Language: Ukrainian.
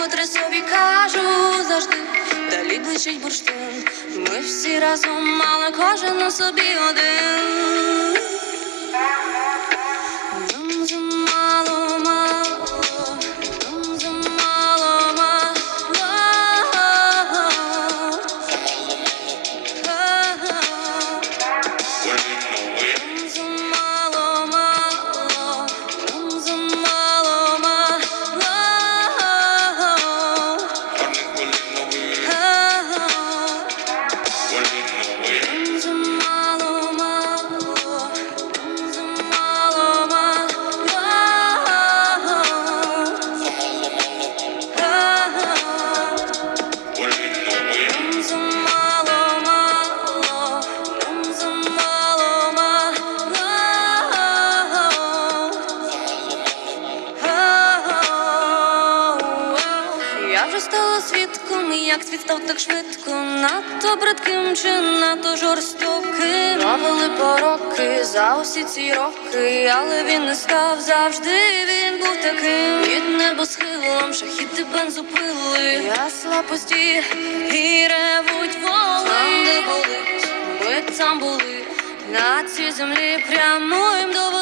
вкотре собі кажу завжди, далі блищить бурштин. Ми всі разом, але кожен у собі один. Я стала свідком, як світ став так швидко, надто бридким чи надто жорстоким. Правили пороки за усі ці роки, але він не став завжди. Він був таким під небосхилом, шахіти бензопили, ясла пусті і ревуть воли. Там, де були, ми там були, на цій землі прямуєм до